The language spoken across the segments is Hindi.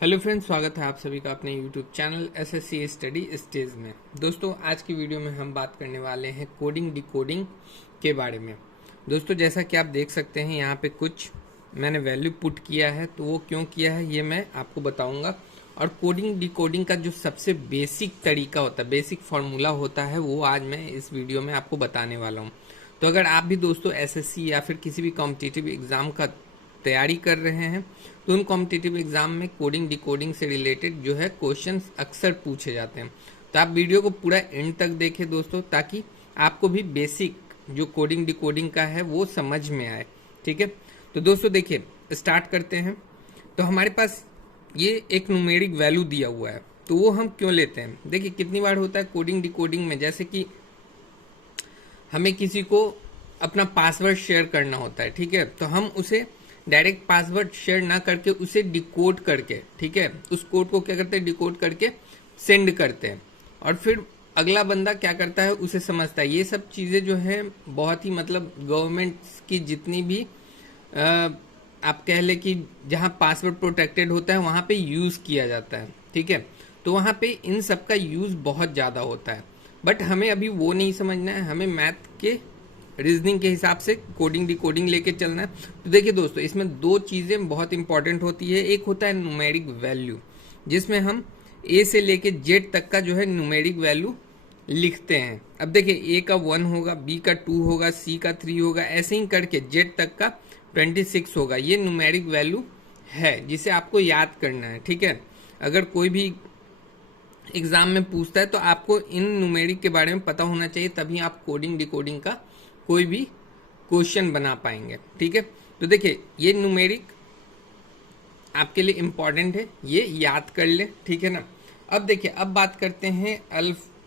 हेलो फ्रेंड्स, स्वागत है आप सभी का अपने YouTube channel SSC study stage में। दोस्तों, आज की वीडियो में हम बात करने वाले हैं कोडिंग डिकोडिंग के बारे में। दोस्तों, जैसा कि आप देख सकते हैं यहाँ पे कुछ मैंने वैल्यू पुट किया है, तो वो क्यों किया है ये मैं आपको बताऊंगा। और कोडिंग डिकोडिंग का जो सबसे बेसिक तरीका होता है, बेसिक फार्मूला होता है, वो आज मैं इस वीडियो में आपको बताने वाला हूँ। तो अगर आप भी दोस्तों एसएससी या फिर किसी भी कॉम्पिटिटिव एग्जाम का तैयारी कर रहे हैं तो उन कॉम्पिटिटिव एग्जाम में कोडिंग डिकोडिंग से रिलेटेड जो है क्वेश्चंस अक्सर पूछे जाते हैं। तो आप वीडियो को पूरा एंड तक देखें दोस्तों, ताकि आपको भी बेसिक जो कोडिंग डिकोडिंग का है वो समझ में आए। ठीक है, तो दोस्तों देखिए, स्टार्ट करते हैं। तो हमारे पास ये एक न्यूमेरिक वैल्यू दिया हुआ है, तो वो हम क्यों लेते हैं? देखिए, कितनी बार होता है कोडिंग डिकोडिंग में, जैसे कि हमें किसी को अपना पासवर्ड शेयर करना होता है। ठीक है, तो हम उसे डायरेक्ट पासवर्ड शेयर ना करके उसे डिकोड करके, ठीक है, उस कोड को क्या करते हैं, डिकोड करके सेंड करते हैं, और फिर अगला बंदा क्या करता है, उसे समझता है। ये सब चीज़ें जो है बहुत ही मतलब गवर्नमेंट की जितनी भी आप कह ले कि जहाँ पासवर्ड प्रोटेक्टेड होता है वहाँ पे यूज़ किया जाता है। ठीक है, तो वहाँ पे इन सब का यूज़ बहुत ज़्यादा होता है, बट हमें अभी वो नहीं समझना है, हमें मैथ के रीजनिंग के हिसाब से कोडिंग डिकोडिंग लेके चलना है। तो देखिए दोस्तों, इसमें दो चीज़ें बहुत इंपॉर्टेंट होती है। एक होता है न्यूमेरिक वैल्यू, जिसमें हम ए से लेके जेड तक का जो है न्यूमेरिक वैल्यू लिखते हैं। अब देखिए, ए का 1 होगा, बी का 2 होगा, सी का 3 होगा, ऐसे ही करके जेड तक का 26 होगा। ये न्यूमेरिक वैल्यू है जिसे आपको याद करना है। ठीक है, अगर कोई भी एग्जाम में पूछता है तो आपको इन न्यूमेरिक के बारे में पता होना चाहिए, तभी आप कोडिंग डिकोडिंग का कोई भी क्वेश्चन बना पाएंगे। ठीक है, तो देखिए, ये न्यूमेरिक आपके लिए इंपॉर्टेंट है, ये याद कर ले। ठीक है ना। अब देखिए, अब बात करते हैं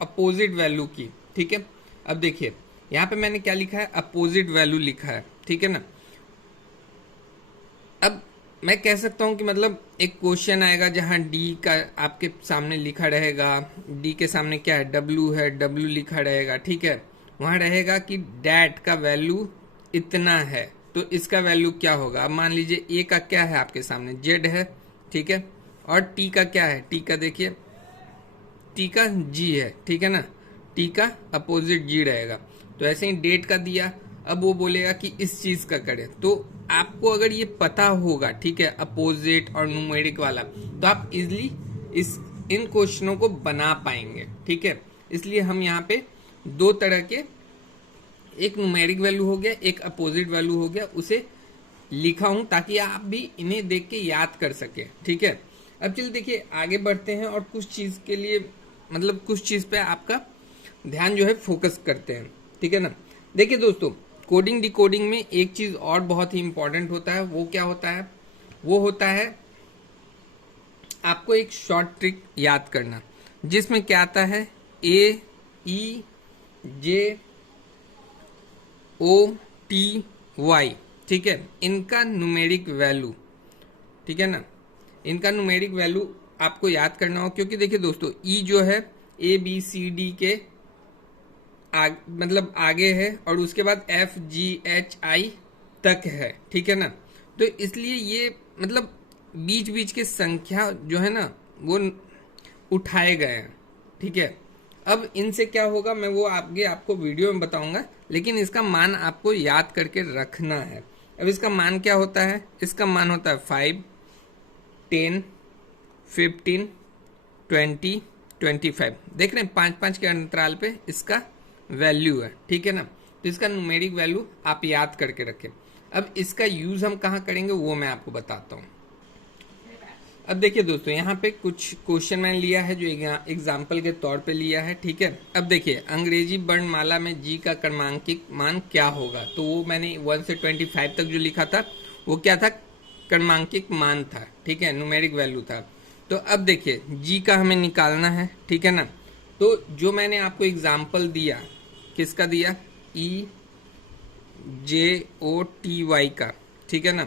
अपोजिट वैल्यू की। ठीक है, अब देखिए यहाँ पे मैंने क्या लिखा है, अपोजिट वैल्यू लिखा है। ठीक है ना। अब मैं कह सकता हूँ कि मतलब एक क्वेश्चन आएगा जहाँ डी का आपके सामने लिखा रहेगा, डी के सामने क्या है, डब्ल्यू है, डब्ल्यू लिखा रहेगा। ठीक है, वहाँ रहेगा कि डैट का वैल्यू इतना है, तो इसका वैल्यू क्या होगा। अब मान लीजिए ए का क्या है आपके सामने, जेड है। ठीक है, और टी का क्या है, टी का देखिए, टी का जी है। ठीक है ना, टी का अपोजिट जी रहेगा। तो ऐसे ही डेट का दिया, अब वो बोलेगा कि इस चीज का करें। तो आपको अगर ये पता होगा, ठीक है, अपोजिट और न्यूमेरिक वाला, तो आप इजिली इन क्वेश्चनों को बना पाएंगे। ठीक है, इसलिए हम यहाँ पे दो तरह के, एक न्यूमेरिक वैल्यू हो गया, एक अपोजिट वैल्यू हो गया, उसे लिखा हूं ताकि आप भी इन्हें देख के याद कर सके। ठीक है, अब चलिए देखिए आगे बढ़ते हैं और कुछ चीज के लिए मतलब कुछ चीज पे आपका ध्यान जो है फोकस करते हैं। ठीक है ना। देखिए दोस्तों, कोडिंग डिकोडिंग में एक चीज और बहुत ही इंपॉर्टेंट होता है। वो क्या होता है, वो होता है आपको एक शॉर्ट ट्रिक याद करना, जिसमें क्या आता है, ए ई जे ओ टी वाई। ठीक है, इनका न्यूमेरिक वैल्यू, ठीक है ना, इनका न्यूमेरिक वैल्यू आपको याद करना हो। क्योंकि देखिए दोस्तों, ई जो है ए बी सी डी के मतलब आगे है, और उसके बाद एफ जी एच आई तक है। ठीक है ना, तो इसलिए ये मतलब बीच बीच के संख्या जो है ना वो उठाए गए हैं। ठीक है, अब इनसे क्या होगा मैं वो आगे आपको वीडियो में बताऊंगा, लेकिन इसका मान आपको याद करके रखना है। अब इसका मान क्या होता है, इसका मान होता है 5, 10, 15, 20, 25। देख रहे हैं, 5-5 के अंतराल पे इसका वैल्यू है। ठीक है ना, तो इसका न्यूमेरिक वैल्यू आप याद करके रखें। अब इसका यूज हम कहाँ करेंगे वो मैं आपको बताता हूँ। अब देखिए दोस्तों, यहाँ पे कुछ क्वेश्चन मैंने लिया है जो एग्जाम्पल के तौर पे लिया है। ठीक है, अब देखिए, अंग्रेजी वर्णमाला में जी का क्रमांकित मान क्या होगा। तो वो मैंने 1 से 25 तक जो लिखा था वो क्या था, क्रमांकित मान था। ठीक है, न्यूमेरिक वैल्यू था। तो अब देखिए, जी का हमें निकालना है। ठीक है ना, तो जो मैंने आपको एग्जाम्पल दिया, किसका दिया, ई जे ओ टी वाई का। ठीक है ना,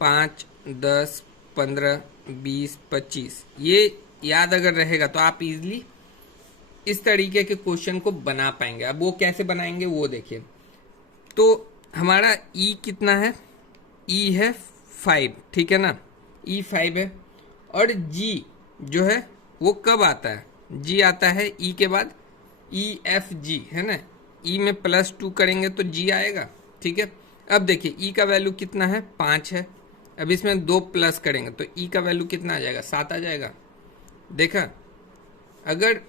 5, 10, 15, 20, 25, ये याद अगर रहेगा तो आप इजीली इस तरीके के क्वेश्चन को बना पाएंगे। अब वो कैसे बनाएंगे वो देखिए। तो हमारा ई कितना है, ई है 5। ठीक है ना, ई 5 है, और जी जो है वो कब आता है? जी आता है ई के बाद, ई एफ जी है ना, ई में +2 करेंगे तो जी आएगा। ठीक है, अब देखिए ई का वैल्यू कितना है? 5 है। अब इसमें 2 प्लस करेंगे तो ई का वैल्यू कितना आ जाएगा? 7 आ जाएगा। देखा, अगर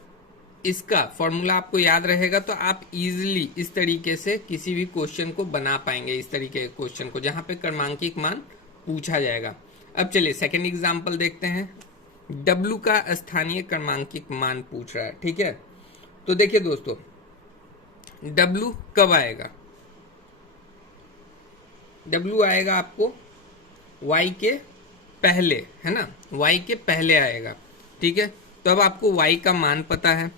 इसका फॉर्मूला आपको याद रहेगा तो आप इजीली इस तरीके से किसी भी क्वेश्चन को बना पाएंगे, इस तरीके के क्वेश्चन को जहां पे क्रमांकिक मान पूछा जाएगा। अब चलिए सेकंड एग्जांपल देखते हैं। W का स्थानीय क्रमांकिक मान पूछ रहा है। ठीक है, तो देखिए दोस्तों, W कब आएगा? W आएगा आपको Y के पहले, है ना, Y के पहले आएगा। ठीक है, तो अब आपको Y का मान पता है।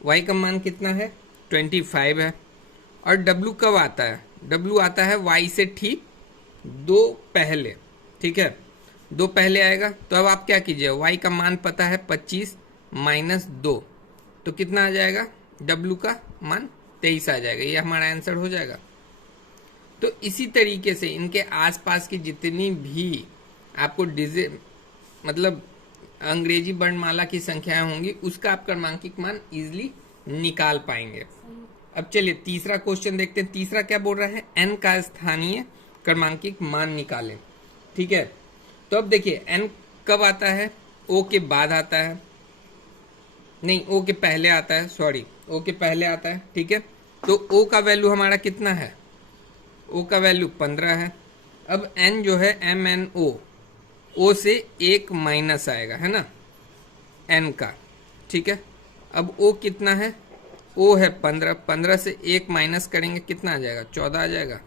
Y का मान कितना है? 25 है। और W कब आता है? W आता है Y से ठीक 2 पहले। ठीक है, 2 पहले आएगा। तो अब आप क्या कीजिए, Y का मान पता है 25 - 2, तो कितना आ जाएगा? W का मान 23 आ जाएगा। ये हमारा आंसर हो जाएगा। तो इसी तरीके से इनके आसपास की जितनी भी आपको मतलब अंग्रेजी वर्णमाला की संख्याएं होंगी उसका आप क्रमांकिक मान इजिली निकाल पाएंगे। अब चलिए तीसरा क्वेश्चन देखते हैं। तीसरा क्या बोल रहा है? n का स्थानीय क्रमांकिक मान निकालें। ठीक है, तो अब देखिए n कब आता है? o के बाद आता है, नहीं o के पहले आता है, सॉरी o के पहले आता है। ठीक है, तो o का वैल्यू हमारा कितना है? o का वैल्यू 15 है। अब n जो है MNO, o से 1 माइनस आएगा, है ना, n का। ठीक है, अब o कितना है? o है 15, 15 से 1 माइनस करेंगे कितना आ जाएगा? 14 आ जाएगा।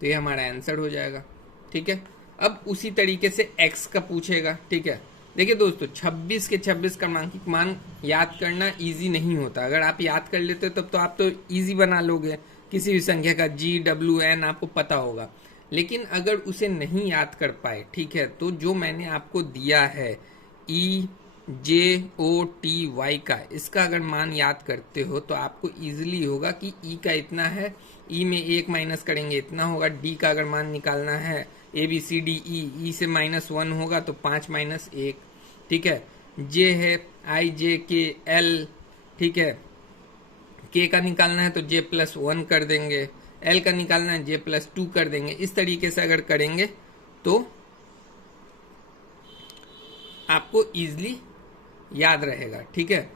तो ये हमारा आंसर हो जाएगा। ठीक है, अब उसी तरीके से x का पूछेगा। ठीक है, देखिए दोस्तों 26 के 26 क्रमांकिक मान याद करना इजी नहीं होता। अगर आप याद कर लेते तब तो आप तो इजी बना लोगे, किसी भी संख्या का G W N आपको पता होगा। लेकिन अगर उसे नहीं याद कर पाए, ठीक है, तो जो मैंने आपको दिया है EJOTY का, इसका अगर मान याद करते हो तो आपको इजीली होगा कि E का इतना है, E में 1 माइनस करेंगे इतना होगा। D का अगर मान निकालना है ABCDE, E से -1 होगा तो 5 - 1। ठीक है, J है IJKL। ठीक है, K का निकालना है तो J+1 कर देंगे, L का निकालना है J+2 कर देंगे। इस तरीके से अगर करेंगे तो आपको इजीली याद रहेगा। ठीक है,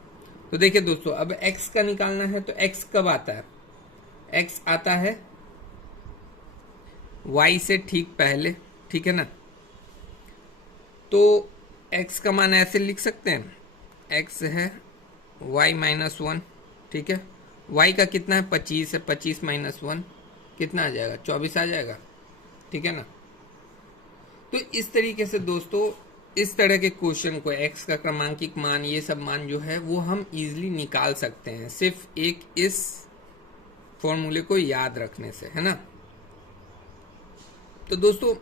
तो देखिए दोस्तों, अब x का निकालना है तो x कब आता है? x आता है y से ठीक पहले। ठीक है ना, तो x का मान ऐसे लिख सकते हैं, x है y - 1। ठीक है, y का कितना है? 25 है, 25 - 1 कितना आ जाएगा? 24 आ जाएगा। ठीक है ना, तो इस तरीके से दोस्तों इस तरह के क्वेश्चन को x का क्रमांकिक मान, ये सब मान जो है वो हम इजीली निकाल सकते हैं सिर्फ एक इस फॉर्मूले को याद रखने से, है ना। तो दोस्तों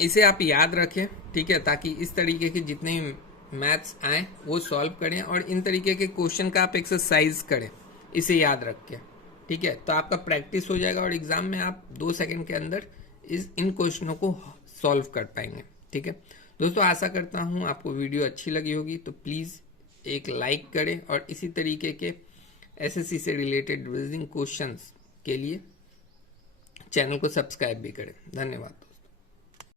इसे आप याद रखें। ठीक है, ताकि इस तरीके के जितने भी मैथ्स आए वो सॉल्व करें और इन तरीके के क्वेश्चन का आप एक्सरसाइज करें, इसे याद रख के। ठीक है, तो आपका प्रैक्टिस हो जाएगा और एग्जाम में आप 2 सेकंड के अंदर इन क्वेश्चनों को सॉल्व कर पाएंगे। ठीक है दोस्तों, आशा करता हूँ आपको वीडियो अच्छी लगी होगी, तो प्लीज़ एक लाइक करें और इसी तरीके के एसएससी से रिलेटेड रीजनिंग क्वेश्चंस के लिए चैनल को सब्सक्राइब भी करें। धन्यवाद।